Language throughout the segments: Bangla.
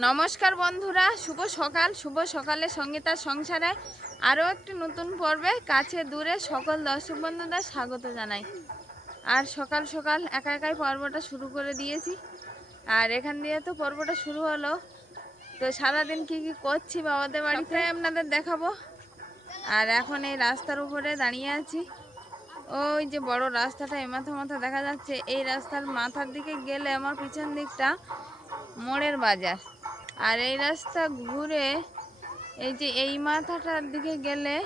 নমস্কার বন্ধুরা, শুভ সকাল। শুভ সকালে সঙ্গীতার সংসারে আরও একটি নতুন পর্বে কাছে দূরে সকল দর্শক বন্ধুদের স্বাগত জানাই। আর সকাল সকাল একা একাই পর্বটা শুরু করে দিয়েছি। আর এখান দিয়ে তো পর্বটা শুরু হলো, তো সারাদিন কি কি করছি বাবাদের বাড়িতে আপনাদের দেখাবো। আর এখন এই রাস্তার উপরে দাঁড়িয়ে আছি। ওই যে বড় রাস্তাটা মাথা মাথা দেখা যাচ্ছে, এই রাস্তার মাথার দিকে গেলে আমার পিছন দিকটা মোড়ের বাজার। আর এই রাস্তা ঘুরে এই যে এই মাথাটার দিকে গেলে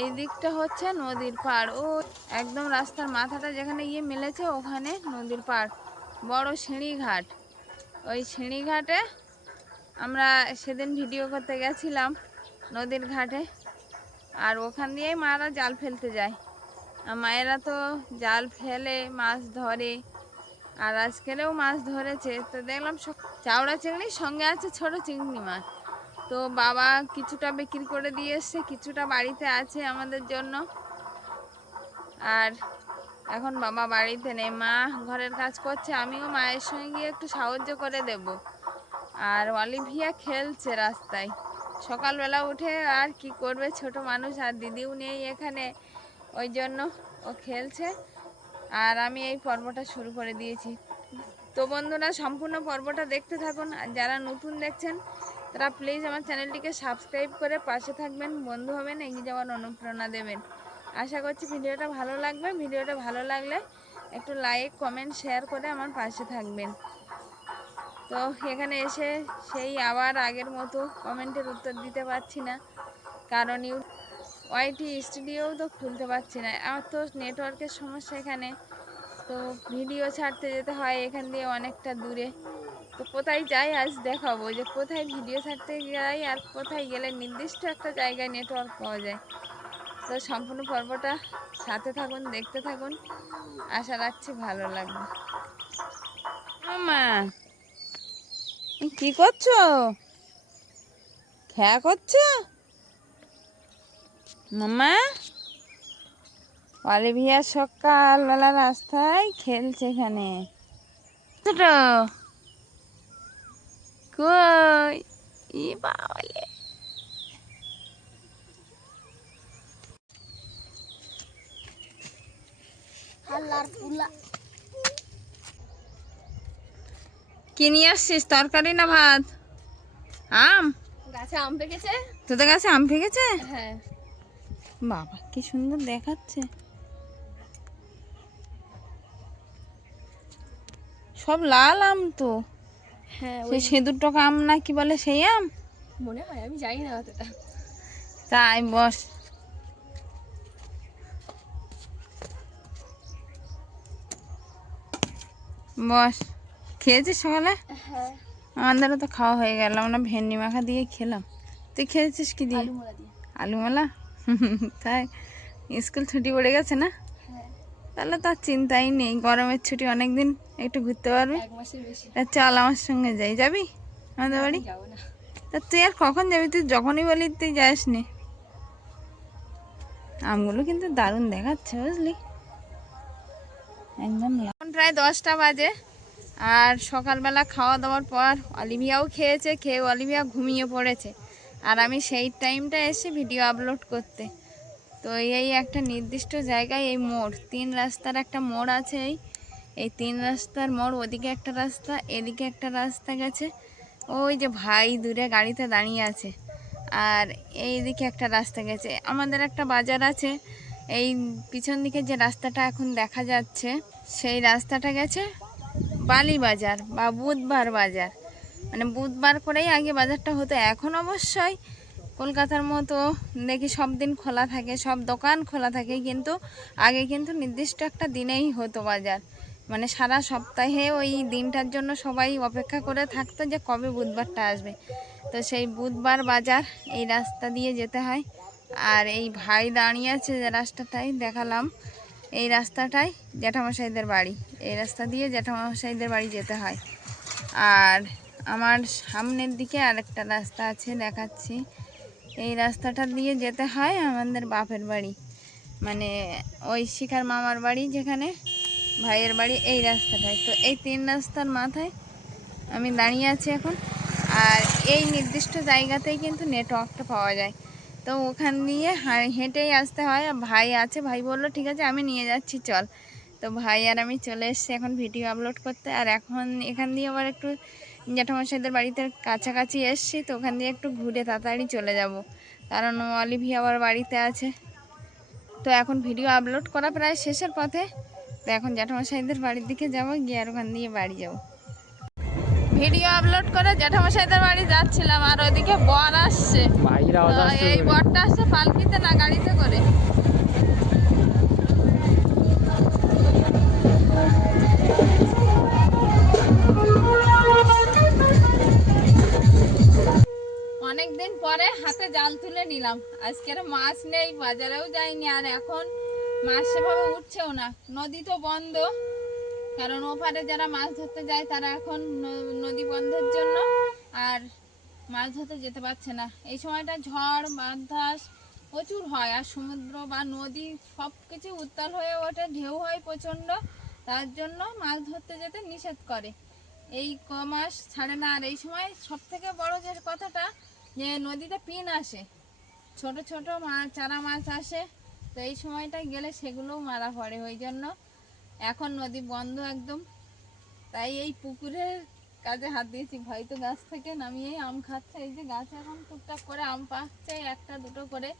এই দিকটা হচ্ছে নদীর পাড়। ও একদম রাস্তার মাথাটা যেখানে গিয়ে মিলেছে ওখানে নদীর পাড়, বড় সিঁড়িঘাট। ওই সিঁড়িঘাটে আমরা সেদিন ভিডিও করতে গেছিলাম নদীর ঘাটে। আর ওখান দিয়েই মায়েরা জাল ফেলতে যায়। মায়েরা তো জাল ফেলে মাছ ধরে, আর আজকেরও মাছ ধরেছে। তো দেখলাম চাওড়া চিংড়ির সঙ্গে আছে ছোট চিংড়ি মাছ। তো বাবা কিছুটা বিক্রি করে দিয়ে এসছে, কিছুটা বাড়িতে আছে আমাদের জন্য। আর এখন বাবা বাড়িতে নেই, মা ঘরের কাজ করছে, আমিও মায়ের সঙ্গে গিয়ে একটু সাহায্য করে দেব। আর অলিভিয়া খেলছে রাস্তায় সকালবেলা উঠে, আর কি করবে ছোট মানুষ, আর দিদিও নেই এখানে, ওই জন্য ও খেলছে। আর আমি এই পর্বটা শুরু করে দিয়েছি। তো বন্ধুরা সম্পূর্ণ পর্বটা দেখতে থাকুন। আর যারা নতুন দেখছেন তারা প্লিজ আমার চ্যানেলটিকে সাবস্ক্রাইব করে পাশে থাকবেন, বন্ধু হবেন, এগিয়ে যাওয়ার অনুপ্রেরণা দেবেন। আশা করছি ভিডিওটা ভালো লাগবে। ভিডিওটা ভালো লাগলে একটু লাইক কমেন্ট শেয়ার করে আমার পাশে থাকবেন। তো এখানে এসে সেই আবার আগের মতো কমেন্টের উত্তর দিতে পারছি না, কারণ ওয়াইটি স্টুডিওও তো খুলতে পারছি না, আমার তো নেটওয়ার্কের সমস্যা এখানে। তো ভিডিও ছাড়তে যেতে হয় এখান দিয়ে অনেকটা দূরে। তো কোথায় যাই আজ দেখাবো, যে কোথায় ভিডিও ছাড়তে যাই আর কোথায় গেলে নির্দিষ্ট একটা জায়গায় নেটওয়ার্ক পাওয়া যায়। তো সম্পূর্ণ পর্বটা সাথে থাকুন, দেখতে থাকুন, আশা রাখছি ভালো লাগবে। মামা কি করছো? খেয়া করছো মামা? অলিভিয়া সকালবেলা রাস্তায় খেলছে এখানে। ছোট কই ই বাবালে, কি নিয়ে আসছিস, তরকারি না ভাত? আম গাছে আম পেকেছে। তোদের কাছে আম পেকেছে? হ্যাঁ। বাবা কি সুন্দর দেখাচ্ছে, সব লাল আম তো। হ্যাঁ, সেই সিঁদুর টকা আম না কি বলে সেই আম মনে হয়, আমি জানি না অতটা। তাই বস। বস, খেয়েছিস সকালে? হ্যাঁ, আমাদেরও তো খাওয়া হয়ে গেল, আমরা ভেন্ডি মাখা দিয়ে খেলাম। তুই খেয়েছিস কি দিয়ে? আলু মোড়া দিয়ে। আলুমালা তাই? স্কুল ছুটি পড়ে গেছে না? হ্যাঁ, তাহলে তার চিন্তাই নেই, গরমের ছুটি অনেক দিন একটু ঘুরতে পারবি। 1 মাসের বেশি। তা চল আমার সঙ্গে যাই, যাবি আমাদের বাড়ি? যাবো না। তা তুই আর কখন যাবি? তুই যখনই বলি তুই যাস নি। আমগুলো কিন্তু দারুণ দেখাচ্ছে বুঝলি, একদম। এখন প্রায় 10টা বাজে। আর সকালবেলা খাওয়া দাওয়ার পর অলিভিয়াও খেয়েছে, খেয়ে অলিভিয়া ঘুমিয়ে পড়েছে। আর আমি সেই টাইমটা এসে ভিডিও আপলোড করতে। তো এই একটা নির্দিষ্ট জায়গায়, এই মোড়, 3 রাস্তার একটা মোড় আছে। এই 3 রাস্তার মোড়, ওদিকে একটা রাস্তা, এদিকে একটা রাস্তা গেছে। ওই যে ভাই দূরে গাড়িতে দাঁড়িয়ে আছে। আর এইদিকে একটা রাস্তা গেছে, আমাদের একটা বাজার আছে। এই পিছন দিকে যে রাস্তাটা এখন দেখা যাচ্ছে, সেই রাস্তাটা গেছে বালি বাজার বা বুধবার বাজার। মানে বুধবার করেই আগে বাজারটা হতো। এখন অবশ্যই কলকাতার মতো দেখি সব দিন খোলা থাকে, সব দোকান খোলা থাকে, কিন্তু আগে কিন্তু নির্দিষ্ট একটা দিনেই হতো বাজার। মানে সারা সপ্তাহে ওই দিনটার জন্য সবাই অপেক্ষা করে থাকতো যে কবে বুধবারটা আসবে। তো সেই বুধবার বাজার এই রাস্তা দিয়ে যেতে হয়। আর এই ভাই দাঁড়িয়ে আছে যে রাস্তাটাই দেখালাম, এই রাস্তাটাই জ্যাঠামশাইদের বাড়ি। এই রাস্তা দিয়ে জ্যাঠামশাইদের বাড়ি যেতে হয়। আর আমার সামনের দিকে আরেকটা রাস্তা আছে, দেখাচ্ছি। এই রাস্তাটা দিয়ে যেতে হয় আমাদের বাপের বাড়ি, মানে ওই শিখার মামার বাড়ি যেখানে ভাইয়ের বাড়ি, এই রাস্তাটায়। তো এই 3 রাস্তার মাথায় আমি দাঁড়িয়ে আছি এখন। আর এই নির্দিষ্ট জায়গাতেই কিন্তু নেটওয়ার্কটা পাওয়া যায়। তো ওখান দিয়ে হেঁটেই আসতে হয়। ভাই আছে, ভাই বললো ঠিক আছে আমি নিয়ে যাচ্ছি চল। তো ভাই আর আমি চলে এসেছি এখন ভিডিও আপলোড করতে। আর এখন এখান দিয়ে আবার একটু জ্যাঠামশাইদের বাড়িতে কাছাকাছি এসছি, তো ওখান দিয়ে একটু ঘুরে তাড়াতাড়ি চলে যাব, কারণ অলিভি আবার বাড়িতে আছে। তো এখন ভিডিও আপলোড করা প্রায় শেষের পথে। তো এখন জ্যাঠামশাইদের বাড়ির দিকে যাব, গিয়ে আর ওখান দিয়ে বাড়ি যাব। ভিডিও আপলোড করে জ্যাঠামশাইদের বাড়ি যাচ্ছিলাম, আর ওইদিকে বর আসছে। তো এই বরটা আসছে পালকিতে না গাড়িতে করে। অনেকদিন পরে হাতে জাল তুলে নিলাম। আজকের মাছ নেই, বাজারেও যাইনি, আর এখন মাছ সেভাবে উঠছেও না। নদী তো বন্ধ, কারণ ওপারে যারা মাছ ধরতে যায় তারা এখন নদী বন্ধের জন্য আর মাছ ধরতে যেতে পারছে না। এই সময়টা ঝড় বাতাস প্রচুর হয়, আর সমুদ্র বা নদী সব কিছু উত্তাল হয়ে ওঠে, ঢেউ হয় প্রচণ্ড। তার জন্য মাছ ধরতে যেতে নিষেধ করে। এই মাস ছাড়ে না। আর এই সময় সব থেকে বড় যে কথাটা, যে নদীতে পিন আসে, ছোট ছোট মাছ, চারা মাছ আসে। তো এই সময়টা গেলে সেগুলোও মারা পড়ে। ওই জন্য এখন নদী বন্ধ একদম। তাই এই পুকুরের কাজে হাত দিয়েছি। ভাই তো গাছ থেকে নামিয়ে আম খাচ্ছে। এই যে গাছে এখন টুকটাক করে আম পাকছে, একটা দুটো করে।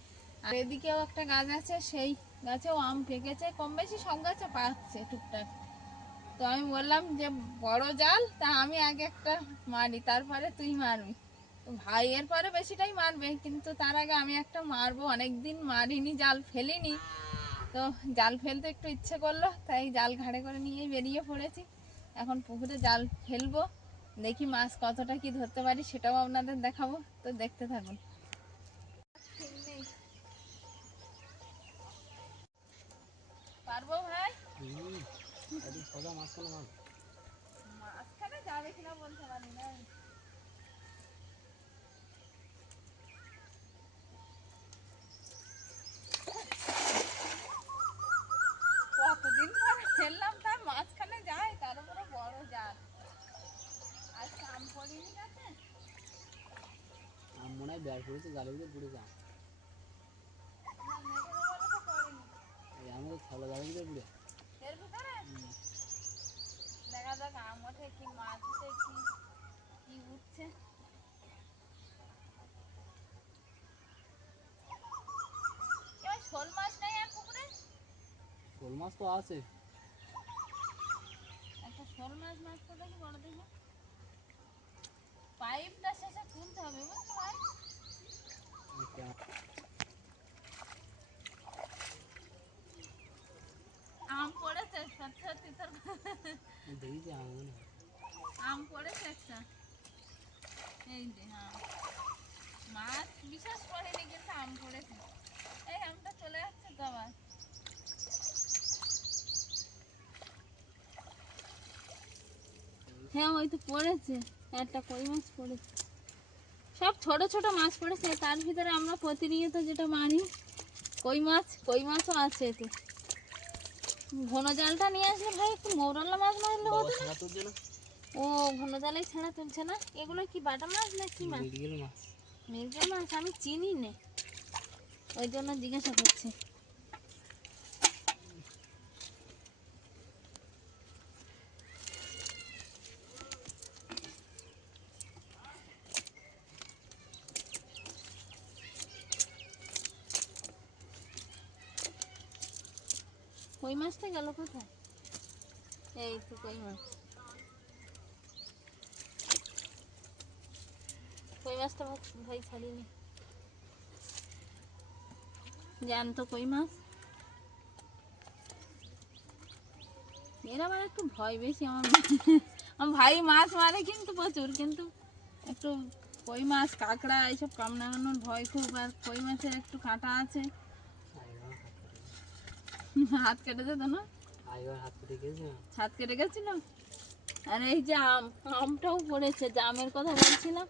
আর এদিকেও একটা গাছ আছে, সেই গাছেও আম পেকেছে, কম বেশি সব গাছে পাকছে টুকটাক। তো আমি বললাম যে বড় জাল, তা আমি আগে একটা মারি, তারপরে তুই মারবি। তো ভাই এর পরে বেশিটাই মারবে, কিন্তু তার আগে আমি একটা মারবো। অনেকদিন মারিনি, জাল ফেলিনি। তো জাল ফেলতে একটু ইচ্ছে করলো, তাই জাল ঘাড়ে করে নিয়ে বেরিয়ে পড়েছি। এখন পুকুরে জাল ফেলবো, দেখি মাছ কতটা কি ধরতে পারি সেটাও আপনাদের দেখাবো। তো দেখতে থাকুন। পারবো ভাই? মাঝখানে যাবে কিনা বলতে পারি না। কতদিন পরে ফেললাম, তার মাঝখানে যায়, তার উপরে বড় জাল। আজকে আম পড়িনি গাছে। আম মনে হয় ব্যাগ পড়েছে, জালের ভিতরে পড়ে যা। না, মেঘের উপরে তো পড়েনি। এই আমি তো ছাগলা জালের ভিতরে পড়ে। এর ভিতরে দেখা যাক আম ওঠে কি মাছ উঠে কি কি উঠছে। এবার শোল মাছ নেই আর পুকুরে? শোল মাছ তো আছে। একটা শোল মাছ মাছটা দেখি, বড় দেখি। পাইপটা শেষে তুলতে হবে, বুঝলি ভাই? আম পড়েছে সত্যি সত্যি তোর। দেখেছি আম মনে হয়। আম পড়েছে একটা, এই যে আম। মাছ বিশেষ পড়েনি, কিন্তু আম পড়েছে। এই আমটা চলে যাচ্ছে তো আবার। হ্যাঁ ওই তো পড়েছে, একটা কই মাছ পড়েছে। সব ছোট ছোট মাছ পড়েছে, তার ভিতরে আমরা প্রতিনিয়ত যেটা মারি কই মাছও আছে এতে। ঘন জালটা নিয়ে আসলে ভাই একটু মৌরলা মাছ মারলে হতো না? ও ঘন জালেই ছাড়া তুলছে না। এগুলো কি বাটা মাছ না কি মাছ? মৃগেল মাছ। মৃগেল মাছ আমি চিনি না, ওই জন্য জিজ্ঞাসা করছি। কই মাছটা গেল কোথায়? এই তো কই মাছ। কই মাছটা ভাই ছাড়িনি। জ্যান্ত কই মাছ। এর আবার একটু ভয় বেশি আমার। আমার ভাই মাছ মারে কিন্তু প্রচুর, কিন্তু একটু কই মাছ কাঁকড়া এইসব কামড়ানোর ভয় খুব। আর কই মাছের একটু কাঁটা আছে। হাত কেটে যেত না? হাত কেটে গেছিল। আর এই যে আমটাও পড়েছে, জামের কথা বলছিলাম।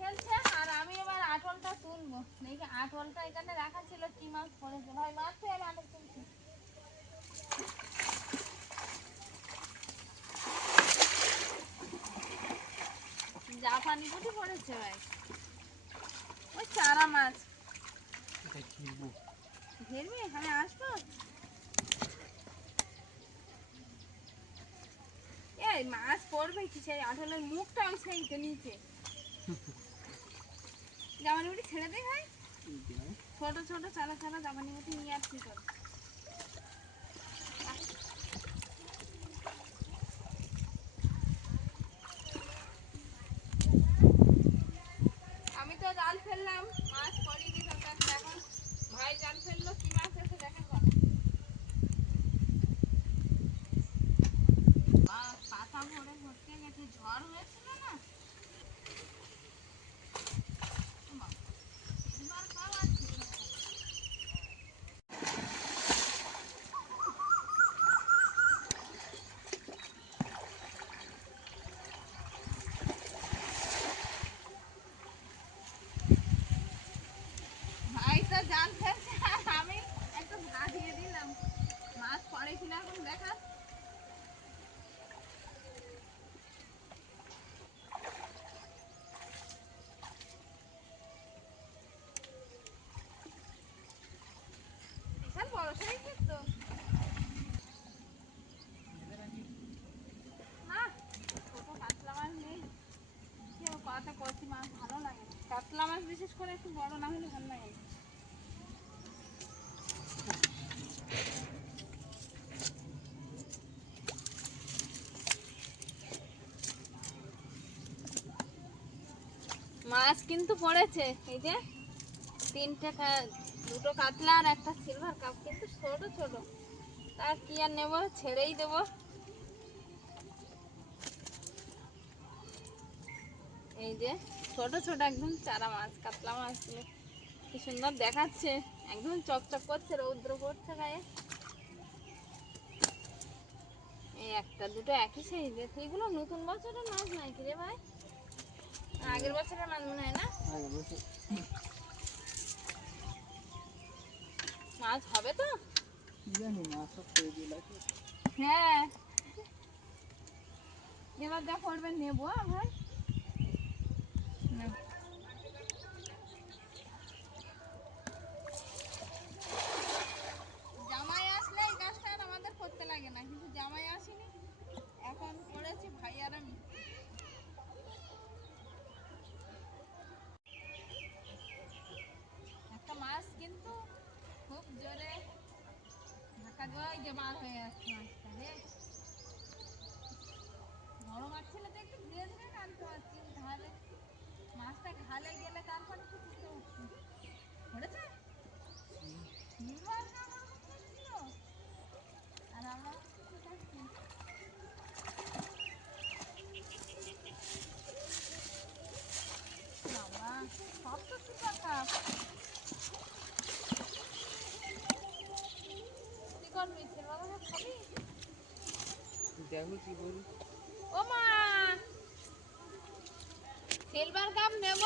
খেলছে, আর আমি এবার আটলটা তুলবো। দেখি আটলটা এখানে রাখা ছিল, কি মাছ পড়েছে। ভাই মাছ পেয়ে আমি আটল তুলছি। জাবানি পুঁটি পড়েছে ভাই, ওই চারা মাছ। এটা কিনবো। ঘেরবি? আমি আসবো। এই মাছ পড়বে কি, সেই আঠলের মুখটা ওই সেইতে নিচে। জামানি মুটি ছেড়ে দে ভাই, ছোট ছোট চারা চারা জামানি মুটি নিয়ে আর কি করবে। আমি তো জাল ফেললাম, মাছ পড়েনি তো, এখন ভাই জাল ফেললো, কি মাছ আছে দেখেন ভালো। পাতা ভরে ভরতে গেছে, ঝড় হয়েছিল না। সিলভার কাপ আর সিলভার কাপ। ভাই তো জাল ফেলছে আর আমি একটু ভাগিয়ে দিলাম। মাছ পড়ে কিনা এখন দেখা। বিশাল বড় সাইজের তো। না, ছোট কাতলা মাছ নেই। কেউ কথা কচি মাছ ভালো লাগে না, কাতলা মাছ বিশেষ করে একটু বড় না হলে ভালো লাগে না। মাছ কিন্তু পড়েছে, এই যে দুটো কাতলা আর একটা সিলভার কাপ, কিন্তু ছোট ছোট। তার কি আর নেবো, ছেড়েই দেবো। এই যে ছোট ছোট একদম চারা মাছ, কাতলা মাছ কি সুন্দর দেখাচ্ছে, একদম চকচক করছে, রৌদ্র পড়ছে গায়ে। এই একটা দুটো একই সাইজের। এগুলো নতুন বছরের মাছ নাই কি রে ভাই? আগের বছরের মাছ মনে হয় না? মাছ হবে তো? জানি মাছ সব খেয়ে দিয়ে লাগে। হ্যাঁ, এবার যা করবেন নেবো ভাই। জামাই আসলে এই কাজটা আর আমাদের করতে লাগে না, কিন্তু জামাই আসেনি, এখন করেছি ভাই আর আমি। একটা মাছ কিন্তু খুব জোরে ধাক্কা দেওয়াই যে বার হয়ে যাচ্ছে মাছটা রে। বড় মাছ ছিল তো একটু ধীরে ধীরে টানতে পারছি, ধারে মাছটা ঘালে গেলে তারপরে একটু তুলতে পারছি। ধরেছে নির্ভর না আমার ছিল, আর আমরা হচ্ছে ঠিক আছে। বাবা, সব তো সিলভার কাপ। কি করবি, সিলভার কাপ খাবি? দেখো কি করি। ও মা, সিলভার কাপ নেব?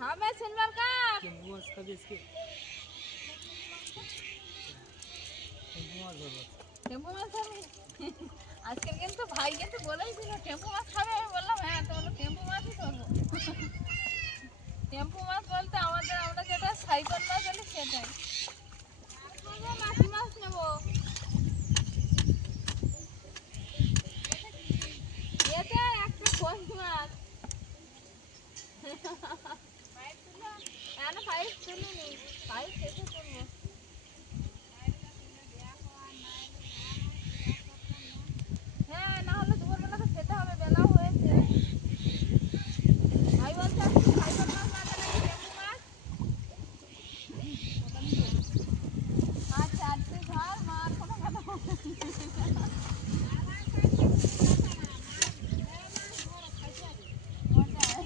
হবে সিলভার কাপ? টেম্পু মাছ খাবি আজকে? টেম্পু মাছ ধরবো। টেম্পু মাছ ধরবি? আজকে কিন্তু ভাই কিন্তু বলেই ছিল টেম্পু মাছ খাবে, আমি বললাম হ্যাঁ, তো বলো টেম্পু মাছই ধরবো। টেম্পু মাছ বলতে আমাদের, আমরা যেটা সাইকল মাছ বলি সেটাই। মাছি মাছ নেবো। এটা একটা কই মাছ। পাইপ তুলিনি, পাইপ শেষে তুলবো। হ্যাঁ, না হলে দুপুরবেলা তো খেতে হবে, বেলাও হয়েছে। ভাই বলছে আজকে সাইকল মাছ বাজে নাকি টেম্পু মাছ। আচ্ছা, আর তুই ধর, মার কোনো কথা বলবি না। ওটাই।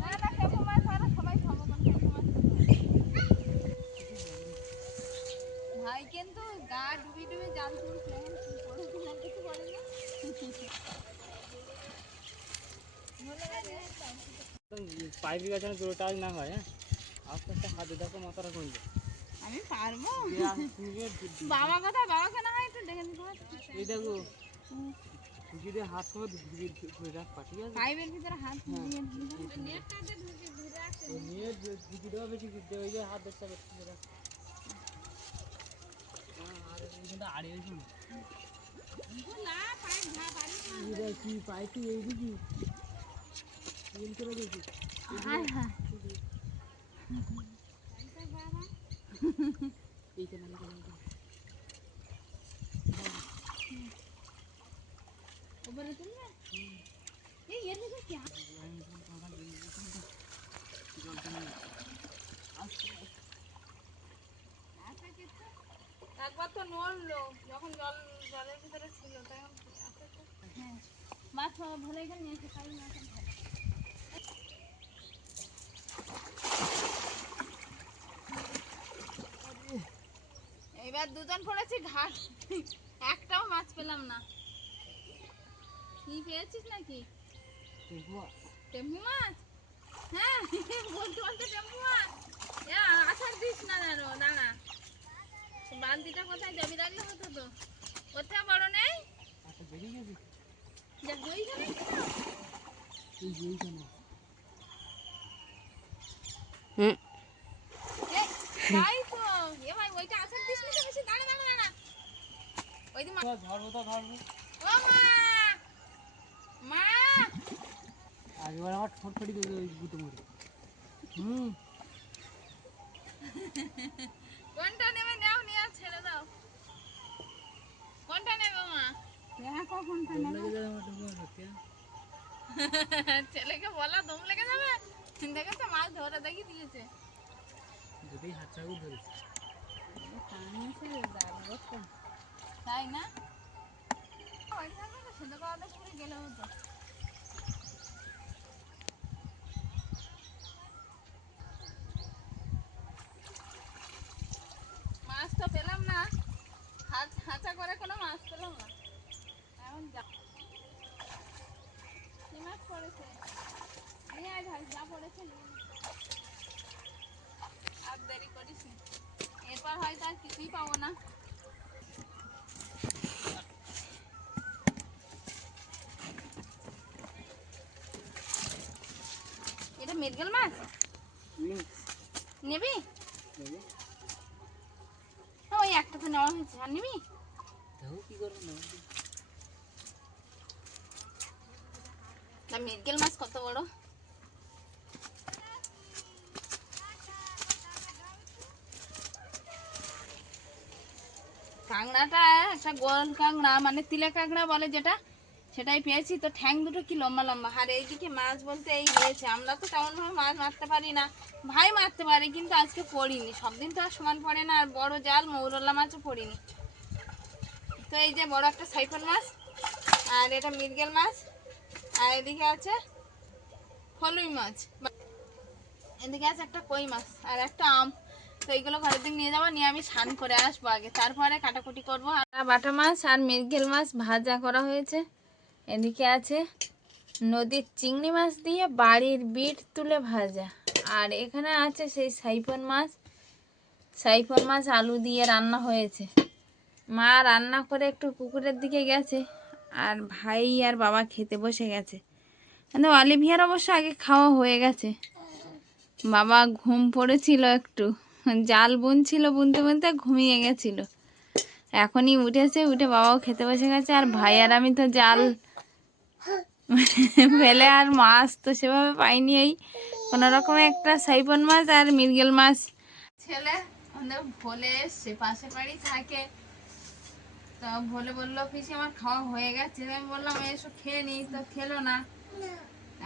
না না, টেম্পু মাছ আমরা সবাই খাবো, কোন টেম্পু মাছ খেতে হবে। ভাই কিন্তু গা ডুবি ডুবি জাল তুলছে, এখন কি করেছি না কিছু করেনি। পাইপি গাছানো জোরে টাচ না হয়, হ্যাঁ আস্তে আস্তে হাতে দেখো মাথাটা কমবে। আমি পারবো তুমি বাবা কথা বাবাকে না হয় একটু দেখে নিতে হবে। এই দেখো ঢুকিয়ে দিয়ে হাত সহ ধরে রাখবা, ঠিক আছে? পাইপের ভিতরে হাত দিয়ে ওই নিয়ে ঢুকিয়ে দেওয়া বেশি ওই যে হাত দেখতে হবে ধরে রাখ। আর এইখানটা আড়ে হয়েছে না কি পাইছি এই দিকে ক্লিন করে দিয়েছি হ্যাঁ হ্যাঁ এইখানে উপরে তুলবে এই এর ভিতরে কি একবার তো নড়লো যখন জলের ভিতরে ছিল তখন হ্যাঁ মাছ ভরে গেলে নিয়ে এসে খালি মাছ ভালো। এবার দুজন পড়েছি ঘাট একটাও মাছ পেলাম না। কি পেয়েছিস নাকি টেম্পু মাছ? হ্যাঁ বলতে বলতে টেম্পু মাছ আছাড় দিস না জানো দাঁড়া বালতিটা কোথায় জমি রাখলে হতো তো কোথায় বড় নেই বেরিয়ে গেছে যা ওইখানে এই যে এইখানে তাই তো এ ভাই ওইটা আছাড় দিস না তো বেশি দাঁড়া দাঁড়া দাঁড়া ওই দিকে ধরবো তো ধরবো ও মা মা আগেবার আমার ঠোঁট ফেটে গেছে ওই গুঁতো মরে কোনটা নেবে নাও নিয়ে আর ছেড়ে দাও কোনটা নেবে মা দেখো কোনটা নেবে লেগে যাবে আমার ঠোঁট সত্যি ছেলেকে বলা দম লেগে যাবে দেখে তো মাছ ধরে দেখি দিয়েছে যদি হাত চাকু ধরেছে তাই না সেটা পাওয়াটা করে গেলে হতো মাছ তো পেলাম না হাঁচা করে কোনো মাছ পেলাম না এখন যা কি মাছ পড়েছে নিয়ে আয় ভাই যা পড়েছে নিয়ে নে। আর দেরি করিস নি। এরপর হয়তো আর কিছুই পাবো না এটা মৃগেল মাছ নিবি ওই একটা তো নেওয়া হয়েছে আর নিবি দেখো কি করবো না না মৃগেল মাছ কত বড় কাঁকড়াটা একটা গোল কাঁকড়া মানে তিলে কাঁকড়া বলে যেটা সেটাই পেয়েছি তো ঠ্যাং দুটো কি লম্বা লম্বা আর এইদিকে মাছ বলতে এই হয়েছে আমরা তো তেমন ভাবে মাছ মারতে পারি না ভাই মারতে পারি কিন্তু আজকে পড়িনি সব দিন তো আর সমান পড়ে না আর বড় জাল মৌরলা মাছও পড়িনি তো এই যে বড় একটা সাইফন মাছ আর এটা মৃগেল মাছ আর এদিকে আছে ফলুই মাছ এদিকে আছে একটা কই মাছ আর একটা আম তো এইগুলো ঘরের দিকে নিয়ে যাবো নিয়ে আমি স্নান করে আসবো আগে তারপরে কাটাকুটি করবো আর বাটা মাছ আর মৃগেল মাছ ভাজা করা হয়েছে এদিকে আছে নদীর চিংড়ি মাছ দিয়ে বাড়ির বিট তুলে ভাজা আর এখানে আছে সেই সাইফন মাছ আলু দিয়ে রান্না হয়েছে মা রান্না করে একটু পুকুরের দিকে গেছে আর ভাই আর বাবা খেতে বসে গেছে কিন্তু অলিভিয়ার অবশ্য আগে খাওয়া হয়ে গেছে বাবা ঘুম পড়েছিল একটু জাল বুনছিল বুনতে বুনতে ঘুমিয়ে গেছিল এখনই উঠেছে উঠে বাবাও খেতে বসে গেছে আর ভাই আর আমি তো জাল ফেলে আর মাছ তো সেভাবে পাইনি এই কোনো রকমের একটা সাইফন মাছ আর মৃগেল মাছ ছেলে আমাদের ভোলে এসছে পাশের বাড়ি থাকে তো ভোলে বললো পিসি আমার খাওয়া হয়ে গেছে আমি বললাম এসো খেয়ে নি তো খেলো না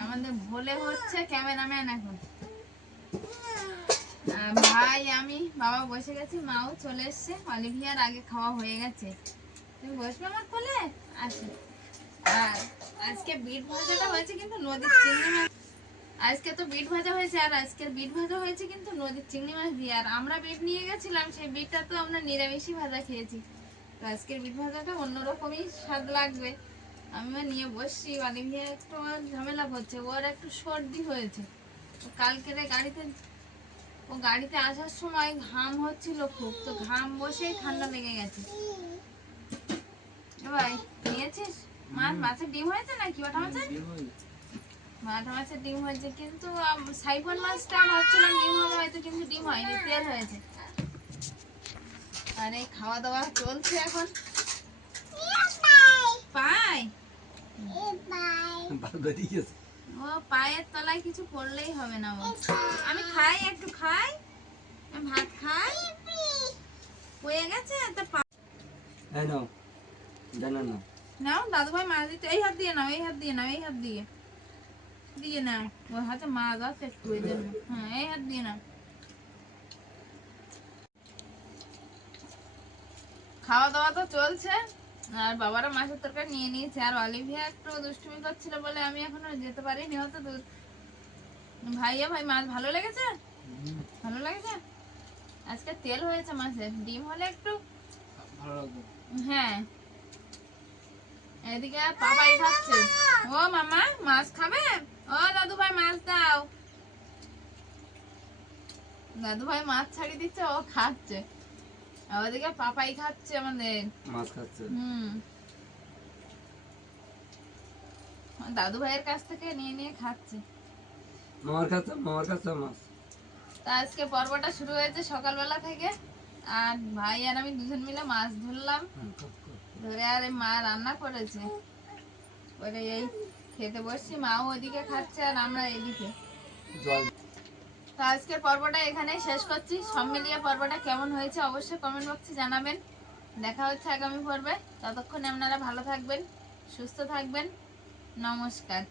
আমাদের ভোলে হচ্ছে ক্যামেরাম্যান এখন ভাই আমি বাবা বসে গেছি মাও চলে এসছে অলিভিয়ার আগে খাওয়া হয়ে গেছে তুমি বসবে আমার কোলে আসি আর আজকে বিট ভাজাটা হয়েছে কিন্তু নদীর চিংড়ি মাছ আজকে তো বিট ভাজা হয়েছে আর আজকের বিট ভাজা হয়েছে কিন্তু নদীর চিংড়ি মাছ দিয়ে আর আমরা বিট নিয়ে গেছিলাম সেই বিটটা তো আমরা নিরামিষই ভাজা খেয়েছি তো আজকের বিট ভাজাটা অন্যরকমই স্বাদ লাগবে আমিও নিয়ে বসছি অলিভিয়া একটু ঝামেলা করছে ওর একটু সর্দি হয়েছে কালকের গাড়িতে ও গাড়িতে আসার সময় ঘাম হচ্ছিল খুব, তো ঘাম বসেই ঠান্ডা লেগে গেছে। এ ভাই নিয়েছিস মাছ? মাছের ডিম হয়েছে নাকি বাটা মাছের? বাটা মাছের ডিম হয়েছে, কিন্তু সাইফন মাছটা ভাবছিলাম ডিম হবে হয়তো, কিন্তু ডিম হয়নি, তেল হয়েছে। আর এই খাওয়া দাওয়া চলছে এখন। পায় ও পায়ের তলায় কিছু পড়লেই হবে না। ও আমি খাই, একটু খাই, আমি ভাত খাই, হয়ে গেছে তো নাও। দাদু ভাই মাছ দিতে, এই হাত দিয়ে নাও, এই হাত দিয়ে নাও, এই হাত দিয়ে দিয়ে নাও। ওই হাতে মাছ আছে একটু, এই জন্য। হ্যাঁ, এই হাত দিয়ে নাও। খাওয়া দাওয়া তো চলছে, আর বাবারা মাছের তরকারি নিয়ে নিয়েছে। আর অলিভিয়া একটু দুষ্টুমি করছিল বলে আমি এখনো যেতে পারিনি। হয়তো ভাইয়া ভাই মাছ ভালো লেগেছে? ভালো লেগেছে? আজকে তেল হয়েছে মাছের, ডিম হলে একটু ভালো লাগবে। হ্যাঁ। এদিকে পাপাই খাচ্ছে। ও মামা মাছ খাবে? ও দাদু ভাই মাছ দাও। দাদু ভাই মাছ ছাড়িয়ে দিচ্ছে, ও খাচ্ছে। আর ওদিকে পাপাই খাচ্ছে আমাদের মাছ খাচ্ছে। দাদু ভাইয়ের কাছ থেকে নিয়ে নিয়ে খাচ্ছে। মামার কাছে মাছ। তা আজকে পর্বটা শুরু হয়েছে সকালবেলা থেকে, আর ভাই আর আমি দুজন মিলে মাছ ধরলাম। ধরে আর মা রান্না করেছে, ওরে এই খেতে বসছি। মাও ওইদিকে খাচ্ছে আর আমরা এদিকে। তো আজকের পর্বটা এখানেই শেষ করছি। সব মিলিয়ে পর্বটা কেমন হয়েছে অবশ্যই কমেন্ট বক্সে জানাবেন। দেখা হচ্ছে আগামী পর্বে। ততক্ষণে আপনারা ভালো থাকবেন, সুস্থ থাকবেন। নমস্কার।